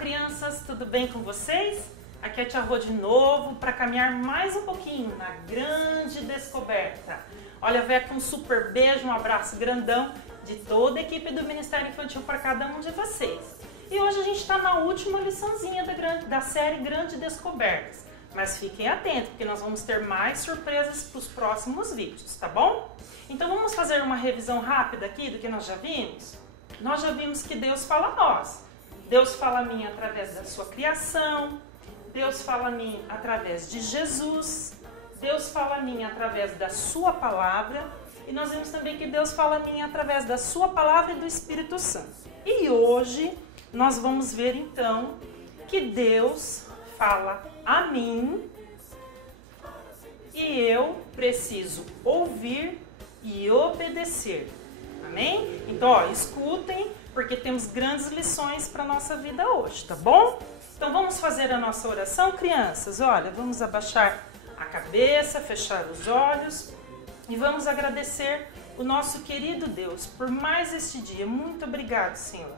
Crianças, tudo bem com vocês? Aqui é a Tia Rô de novo para caminhar mais um pouquinho na grande descoberta. Olha, vai aqui um super beijo, um abraço grandão de toda a equipe do Ministério Infantil para cada um de vocês. E hoje a gente está na última liçãozinha da série Grande Descobertas. Mas fiquem atentos, porque nós vamos ter mais surpresas para os próximos vídeos, tá bom? Então vamos fazer uma revisão rápida aqui do que nós já vimos? Nós já vimos que Deus fala a nós. Deus fala a mim através da sua criação, Deus fala a mim através de Jesus, Deus fala a mim através da sua palavra, e nós vimos também que Deus fala a mim através da sua palavra e do Espírito Santo. E hoje nós vamos ver então que Deus fala a mim e eu preciso ouvir e obedecer. Amém? Então, ó, escutem, porque temos grandes lições para a nossa vida hoje, tá bom? Então, vamos fazer a nossa oração, crianças? Olha, vamos abaixar a cabeça, fechar os olhos e vamos agradecer o nosso querido Deus por mais este dia. Muito obrigado, Senhor.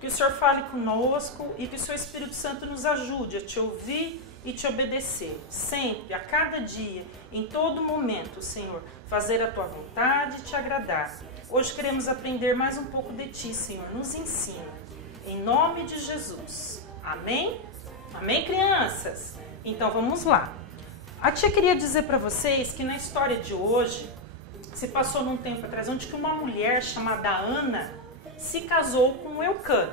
Que o Senhor fale conosco e que o seu Espírito Santo nos ajude a te ouvir e te obedecer. Sempre, a cada dia, em todo momento, Senhor, fazer a tua vontade e te agradar. Hoje queremos aprender mais um pouco de ti, Senhor. Nos ensina. Em nome de Jesus. Amém? Amém, crianças? Então vamos lá. A tia queria dizer para vocês que na história de hoje, se passou num tempo atrás, onde que uma mulher chamada Ana se casou com Eucana.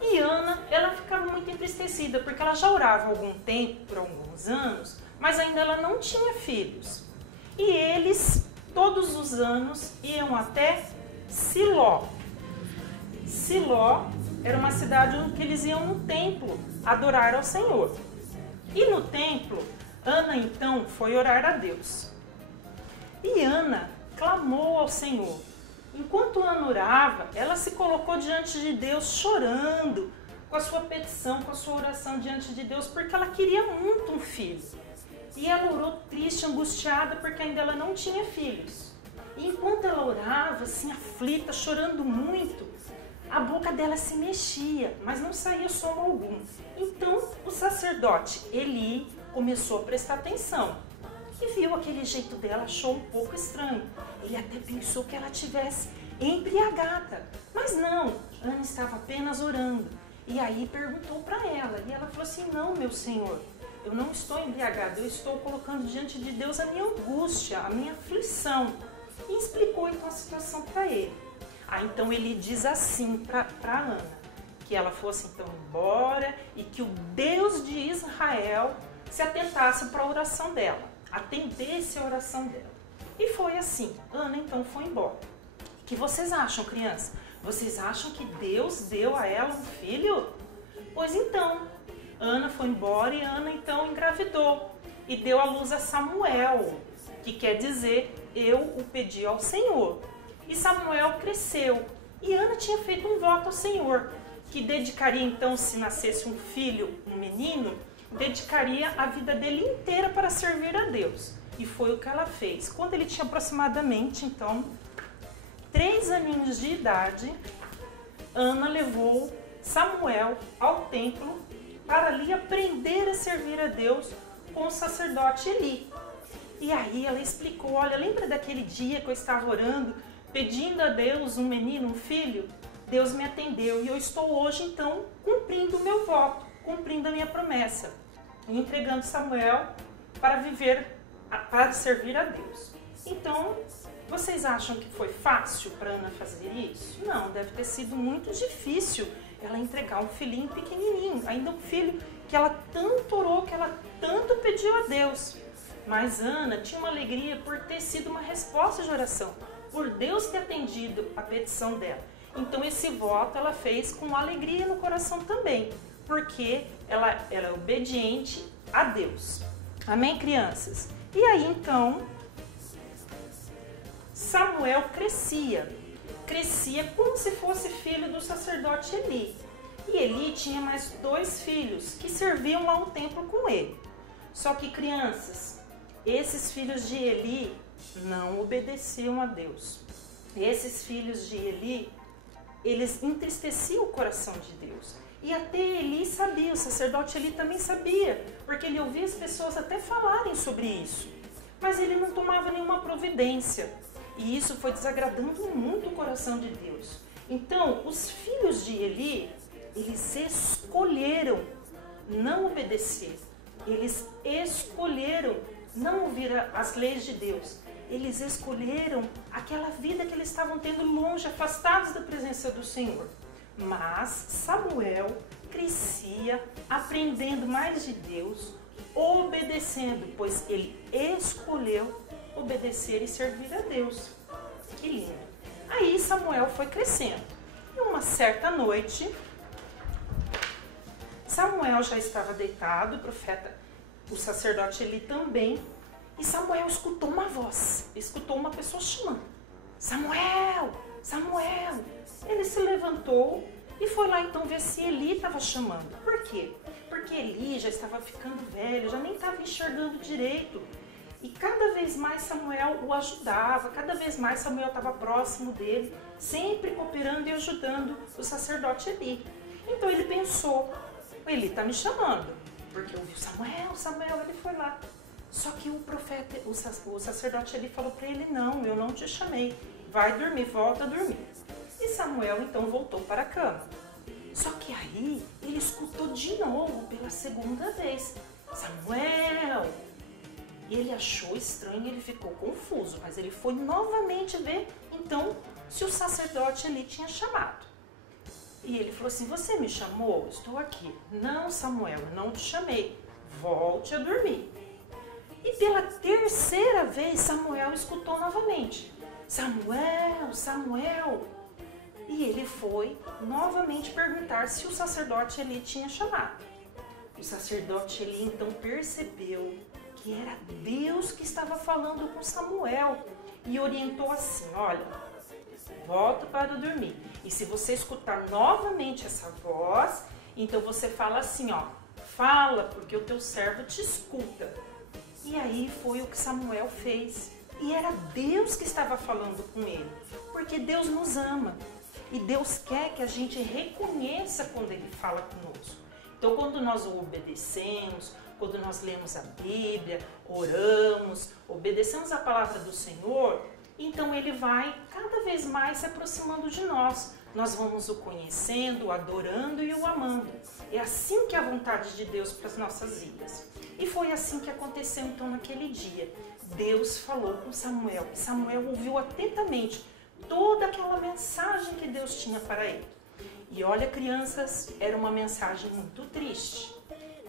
E Ana, ela ficava muito entristecida, porque ela já orava há algum tempo, por alguns anos, mas ainda ela não tinha filhos. E eles, todos os anos, iam até Siló. Siló era uma cidade onde eles iam no templo adorar ao Senhor. E no templo, Ana então foi orar a Deus. E Ana clamou ao Senhor. Enquanto Ana orava, ela se colocou diante de Deus chorando, com a sua petição, com a sua oração diante de Deus, porque ela queria muito um filho. E ela orou triste, angustiada, porque ainda ela não tinha filhos. E enquanto ela orava, assim, aflita, chorando muito, a boca dela se mexia, mas não saía som algum. Então o sacerdote Eli começou a prestar atenção e viu aquele jeito dela, achou um pouco estranho. Ele até pensou que ela tivesse embriagada, mas não, Ana estava apenas orando. E aí perguntou para ela, e ela falou assim: não, meu senhor, eu não estou embriagada, eu estou colocando diante de Deus a minha angústia, a minha aflição. E explicou então a situação para ele. Então ele diz assim para Ana, que ela fosse então embora e que o Deus de Israel se atentasse para a oração dela, atendesse a oração dela. E foi assim, Ana então foi embora. O que vocês acham, criança? Vocês acham que Deus deu a ela um filho? Pois então, Ana foi embora e Ana então engravidou e deu à luz a Samuel, que quer dizer, eu o pedi ao Senhor. E Samuel cresceu e Ana tinha feito um voto ao Senhor, que dedicaria então, se nascesse um filho, um menino, dedicaria a vida dele inteira para servir a Deus. E foi o que ela fez. Quando ele tinha aproximadamente, então, 3 aninhos de idade, Ana levou Samuel ao templo para ali aprender a servir a Deus com o sacerdote Eli. E aí ela explicou, olha, lembra daquele dia que eu estava orando, pedindo a Deus um menino, um filho? Deus me atendeu e eu estou hoje, então, cumprindo o meu voto, cumprindo a minha promessa, e entregando Samuel para viver, para servir a Deus. Então, vocês acham que foi fácil para Ana fazer isso? Não, deve ter sido muito difícil ela entregar um filhinho pequenininho, ainda um filho que ela tanto orou, que ela tanto pediu a Deus. Mas Ana tinha uma alegria por ter sido uma resposta de oração, por Deus ter atendido a petição dela. Então esse voto ela fez com alegria no coração também, porque ela é obediente a Deus. Amém, crianças? E aí então, Samuel crescia como se fosse filho do sacerdote Eli. E Eli tinha mais 2 filhos que serviam lá um templo com ele. Só que, crianças, esses filhos de Eli não obedeciam a Deus. Esses filhos de Eli, eles entristeciam o coração de Deus. E até Eli sabia, o sacerdote Eli também sabia, porque ele ouvia as pessoas até falarem sobre isso. Mas ele não tomava nenhuma providência. E isso foi desagradando muito o coração de Deus. Então, os filhos de Eli, eles escolheram não obedecer. Eles escolheram não ouvir as leis de Deus. Eles escolheram aquela vida que eles estavam tendo longe, afastados da presença do Senhor. Mas Samuel crescia aprendendo mais de Deus, obedecendo, pois ele escolheu obedecer e servir a Deus. Que lindo! Aí Samuel foi crescendo. E uma certa noite, Samuel já estava deitado, o sacerdote Eli também, e Samuel escutou uma voz, escutou uma pessoa chamando: Samuel, Samuel! Ele se levantou e foi lá então ver se Eli estava chamando. Por quê? Porque Eli já estava ficando velho, já nem estava enxergando direito. E cada vez mais Samuel o ajudava, cada vez mais Samuel estava próximo dele, sempre cooperando e ajudando o sacerdote Eli. Então ele pensou: Eli está me chamando, porque ouviu Samuel, Samuel, ele foi lá. Só que o sacerdote Eli falou para ele: não, eu não te chamei, vai dormir, volta a dormir. E Samuel então voltou para a cama. Só que aí ele escutou de novo pela segunda vez: Samuel! E ele achou estranho, ele ficou confuso, mas ele foi novamente ver então se o sacerdote ali tinha chamado. E ele falou assim: você me chamou? Estou aqui. Não, Samuel, eu não te chamei. Volte a dormir. E pela terceira vez Samuel escutou novamente: Samuel, Samuel. E ele foi novamente perguntar se o sacerdote Eli tinha chamado. O sacerdote Eli então percebeu que era Deus que estava falando com Samuel e orientou assim: olha, volta para dormir. E se você escutar novamente essa voz, então você fala assim, ó: fala, porque o teu servo te escuta. E aí foi o que Samuel fez. E era Deus que estava falando com ele, porque Deus nos ama. E Deus quer que a gente reconheça quando Ele fala conosco. Então, quando nós o obedecemos, quando nós lemos a Bíblia, oramos, obedecemos a palavra do Senhor, então Ele vai cada vez mais se aproximando de nós. Nós vamos o conhecendo, o adorando e o amando. É assim que é a vontade de Deus para as nossas vidas. E foi assim que aconteceu então naquele dia. Deus falou com Samuel. Samuel ouviu atentamente toda aquela mensagem que Deus tinha para ele. E olha, crianças, era uma mensagem muito triste.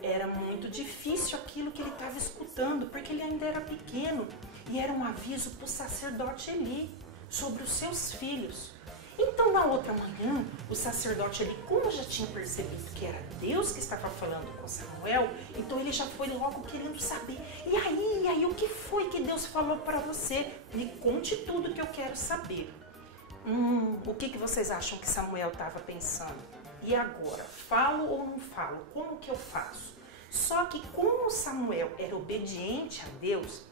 Era muito difícil aquilo que ele estava escutando, porque ele ainda era pequeno. E era um aviso para o sacerdote Eli sobre os seus filhos. Então, na outra manhã, o sacerdote Eli, como já tinha percebido que era Deus que estava falando com Samuel, então ele já foi logo querendo saber: e aí, o que foi que Deus falou para você? Me conte tudo que eu quero saber. O que vocês acham que Samuel estava pensando? E agora, falo ou não falo? Como que eu faço? Só que como Samuel era obediente a Deus,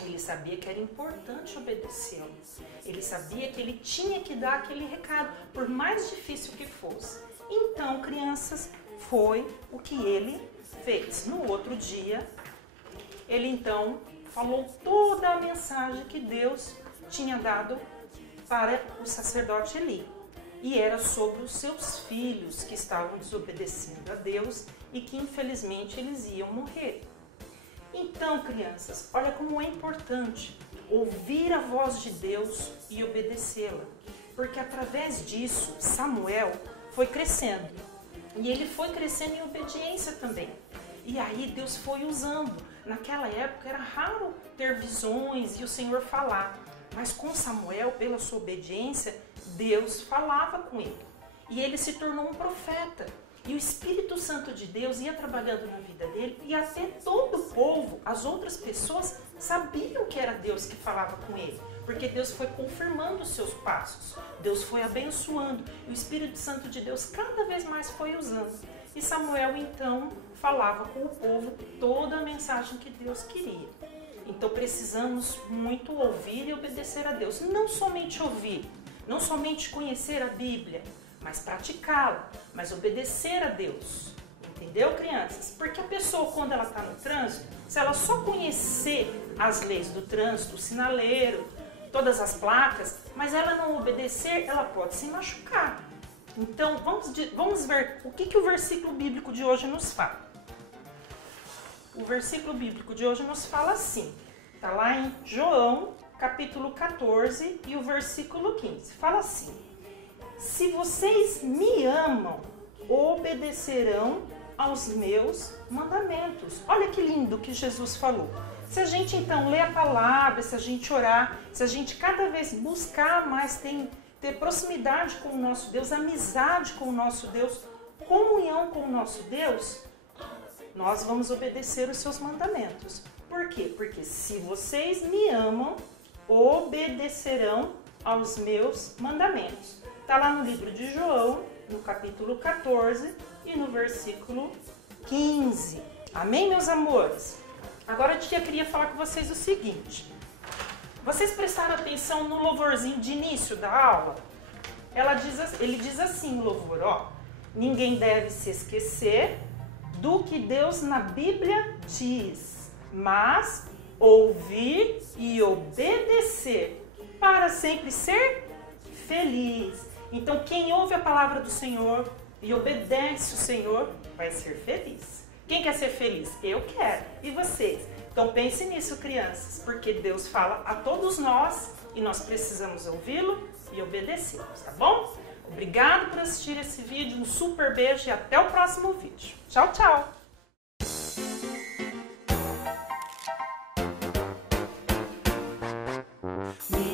ele sabia que era importante obedecê-lo. Ele sabia que ele tinha que dar aquele recado, por mais difícil que fosse. Então, crianças, foi o que ele fez. No outro dia, ele então falou toda a mensagem que Deus tinha dado para o sacerdote Eli. E era sobre os seus filhos que estavam desobedecendo a Deus e que infelizmente eles iam morrer. Então, crianças, olha como é importante ouvir a voz de Deus e obedecê-la. Porque através disso, Samuel foi crescendo. E ele foi crescendo em obediência também. E aí Deus foi usando. Naquela época era raro ter visões e o Senhor falar. Mas com Samuel, pela sua obediência, Deus falava com ele. E ele se tornou um profeta. E o Espírito Santo de Deus ia trabalhando na vida dele e até todo o povo, as outras pessoas, sabiam que era Deus que falava com ele. Porque Deus foi confirmando os seus passos. Deus foi abençoando. E o Espírito Santo de Deus cada vez mais foi usando. E Samuel, então, falava com o povo toda a mensagem que Deus queria. Então precisamos muito ouvir e obedecer a Deus. Não somente ouvir, não somente conhecer a Bíblia, mas praticá-lo, mas obedecer a Deus. Entendeu, crianças? Porque a pessoa, quando ela está no trânsito, se ela só conhecer as leis do trânsito, o sinaleiro, todas as placas, mas ela não obedecer, ela pode se machucar. Então, vamos ver o que o versículo bíblico de hoje nos fala. O versículo bíblico de hoje nos fala assim, está lá em João, capítulo 14 e o versículo 15. Fala assim: se vocês me amam, obedecerão aos meus mandamentos. Olha que lindo que Jesus falou. Se a gente então ler a palavra, se a gente orar, se a gente cada vez buscar mais ter proximidade com o nosso Deus, amizade com o nosso Deus, comunhão com o nosso Deus, nós vamos obedecer os seus mandamentos. Por quê? Porque se vocês me amam, obedecerão aos meus mandamentos. Está lá no livro de João, no capítulo 14 e no versículo 15. Amém, meus amores? Agora a tia queria falar com vocês o seguinte. Vocês prestaram atenção no louvorzinho de início da aula? Ele diz assim, o louvor, ó: ninguém deve se esquecer do que Deus na Bíblia diz, mas ouvir e obedecer para sempre ser feliz. Então, quem ouve a palavra do Senhor e obedece o Senhor vai ser feliz. Quem quer ser feliz? Eu quero. E vocês? Então pense nisso, crianças, porque Deus fala a todos nós e nós precisamos ouvi-lo e obedecê-los, tá bom? Obrigado por assistir esse vídeo, um super beijo e até o próximo vídeo. Tchau, tchau! Me